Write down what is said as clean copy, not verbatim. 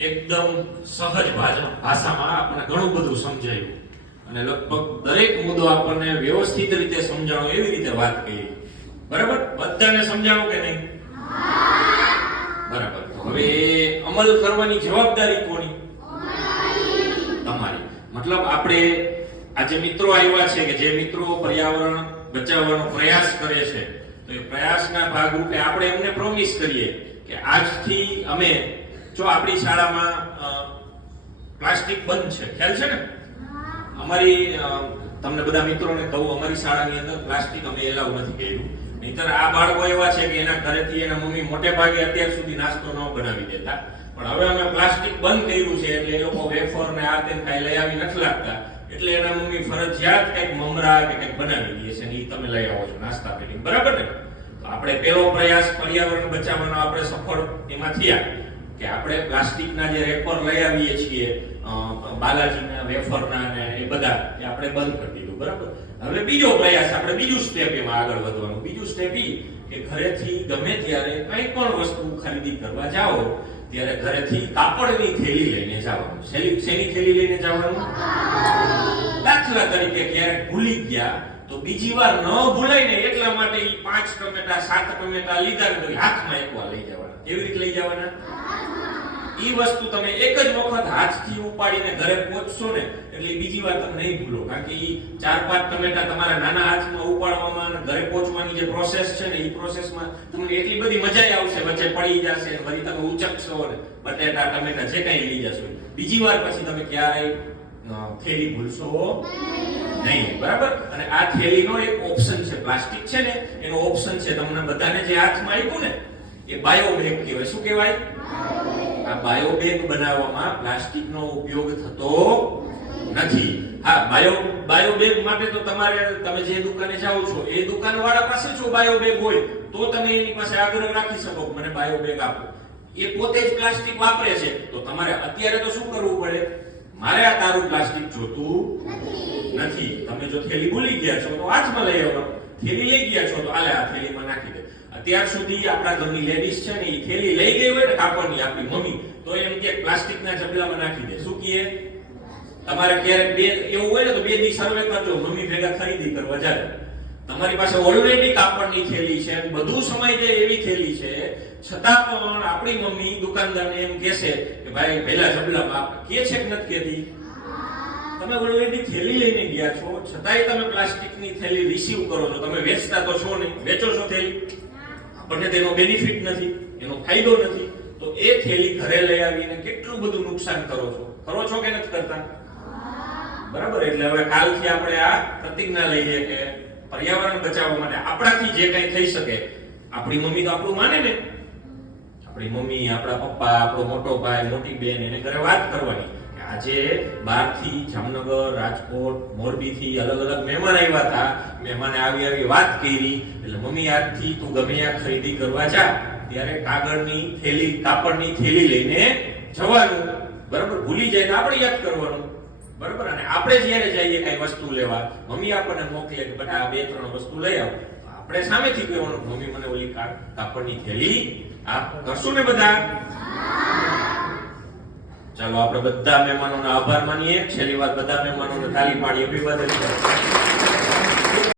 એકદમ સહજ ભાષામાં આપણને ઘણું બધું સમજાયું અને લગભગ દરેક મુદ્દો આપણને વ્યવસ્થિત રીતે સમજાણો એવી રીતે વાત કરી. બરાબર? બધાને સમજાણો કે નહીં? બરાબર. તો હવે અમલ કરવાની જવાબદારી કોની? તમારી. મતલબ આપણે આજે મિત્રો આવ્યા છે કે જે મિત્રો પર્યાવરણ બચાવવાનો પ્રયાસ કરે છે, તો એ પ્રયાસના ભાગરૂપે આપણે એમને પ્રોમિસ કરીએ કે આજથી અમે જો આપણી શાળામાં પ્લાસ્ટિક બંધ છે, ખ્યાલ છે ને? અમારી તમને બધા મિત્રોને કહું, અમારી શાળાની અંદર પ્લાસ્ટિક અમે એલાઉ નથી કર્યું. નહીતર આ બાળકો એવા છે કે એના ઘરેથી એના મમ્મી મોટે ભાગે અત્યાર સુધી નાસ્તો ન બનાવી દેતા, પણ હવે અમે પ્લાસ્ટિક બંધ કર્યું છે એટલે એ લોકો વેફર ને આ તેમ કાંઈ લઈ આવી નથી લાગતા, એટલે એના મમ્મી ફરજિયાત કંઈક મમરા કે કંઈક બનાવી દે છે ને એ તમે લઈ આવો છો નાસ્તા પેટી. બરાબર ને? તો આપણે પેલો પ્રયાસ પર્યાવરણ બચાવવાનો આપણે સફળ એમાં થયા કે આપણે પ્લાસ્ટિકના જે રેપર લઈ આવીએ છીએ બાલાજીના વેફરના ને એ બધા એ આપણે બંધ કરી દીધું. બરાબર? હવે બીજો પ્રયાસ, આપણે બીજું સ્ટેપ એમાં આગળ વધવાનું. બીજું સ્ટેપ એ કે ઘરેથી ગમે ત્યારે કંઈ પણ વસ્તુ ખરીદી કરવા જાઓ ત્યારે ઘરેથી કાપડની થેલી લઈને જવાનું. શેની થેલી લઈને જવાનું? દાખલા તરીકે ક્યારેક ભૂલી ગયા તો બીજી વાર ન ભૂલાય ને એટલા માટે 5 ટમેટા 7 ટમેટા લીધા ને તો હાથમાં એકવાર લઈ જવાના. કેવી રીતે લઈ જવાના? ઈ વસ્તુ તમે એક જ વખત હાથથી ઉપાડીને ઘરે પહોંચશો ને એટલે બીજી વાર તમે નહીં ભૂલો, કારણ કે ઈ 4-5 ટમેટા તમારા નાના હાથમાં ઉપાડવામાં અને ઘરે પહોંચવાની જે પ્રોસેસ છે ને, ઈ પ્રોસેસમાં તમને એટલી બધી મજા આવશે, વચ્ચે પડી જશે, વળી તમે ઉચકશો ને બટેટા ટમેટા જે કંઈ લઈ જશો, બીજી વાર પછી તમે ક્યારેય થેલી ભૂલશો નહીં. બરાબર? અને આ થેલીનો એક ઓપ્શન છે, પ્લાસ્ટિક છે ને એનો ઓપ્શન છે, તમને બધાને જે હાથમાં આપ્યું ને એ બાયો બેગ કહેવાય. શું કહેવાય? આ બાયો બેગ બનાવવામાં પ્લાસ્ટિકનો ઉપયોગ થતો નથી. હા, બાયો બેગ માટે તો તમે જે દુકાને જાઓ છો એ દુકાનવાળા પાસે જો બાયો બેગ હોય તો તમે એની પાસે આગ્રહ રાખી શકો કે મને બાયો બેગ આપો. એ પોતે જ પ્લાસ્ટિક વાપરે છે, તો તમારે અત્યારે તો શું કરવું પડે? મારે આ તારું પ્લાસ્ટિક જોતું નથી. તમે જો થેલી ભૂલી ગયા છો તો હાથમાં લઈ આવો. થેલી લઈ ગયા છો તો આલે આ થેલીમાં નાખી દે. અત્યાર સુધી આપણા ઘરની લેડીઝ છે ને એ થેલી લઈ ગઈ હોય ને કાપડની, આપણી મમ્મી, તો એમ કે પ્લાસ્ટિકના જબલામાં નાખી દે. શું કહે? તમારે ક્યારેક બે એવું હોય ને તો 2 દી સર્વે કરજો, મમ્મી ભેગા ખરીદી કરવા જાય. તમારી પાસે ઓલરેડી કાપડની થેલી છે, બધું સમય જાય એવી થેલી છે, છતાં પણ આપણી મમ્મી દુકાનદારને એમ કહેશે કે ભાઈ પહેલા જબલામાં કે છે કે નથી કહેતી? તમે ઓલરેડી થેલી લઈને ગયા છો, છતાંય તમે પ્લાસ્ટિકની થેલી રિસીવ કરો છો. તમે વેચતા તો છો નહીં, વેચો છો થેલી, આપણને તેનો બેનિફિટ નથી, એનો ફાયદો નથી, તો એ થેલી ઘરે લઈ આવીને કેટલું બધું નુકસાન કરો છો કે નથી કરતા? બરાબર? એટલે હવે કાલથી આપણે આ પ્રતિજ્ઞા લઈએ કે પર્યાવરણ બચાવવા માટે આપણાથી જે કંઈ થઈ શકે, આપણી મમ્મી તો આપણું માને ને, આપણી મમ્મી, આપણા પપ્પા, આપણો મોટો ભાઈ, મોટી બેન, એને ઘરે વાત કરવાની. આજે બહારથી જામનગર, રાજકોટ, મોરબીથી અલગ અલગ મહેમાન આવ્યા હતા, મહેમાને આવી વાત કરી એટલે મમ્મી આજથી તું ગમે ત્યાં ખરીદી કરવા જા ત્યારે કાપડની થેલી લઈને જવાનું. બરાબર? ભૂલી જાય તો આપણે યાદ કરવાનું. બરાબર? અને આપણે જ્યારે જઈએ કઈ વસ્તુ લેવા, મમ્મી આપણને મોકલે કે બેટા આ 2-3 વસ્તુ લઈ આવો, આપણે સામેથી કહેવાનું મમ્મી મને ઓલી કાપડની થેલી આપ. કરશું ને બધા? ચાલો આપણે બધા મહેમાનોનો આભાર માનીએ. છેલ્લી વાર બધા મહેમાનોને તાળી પાડી અભિવાદન કરીએ.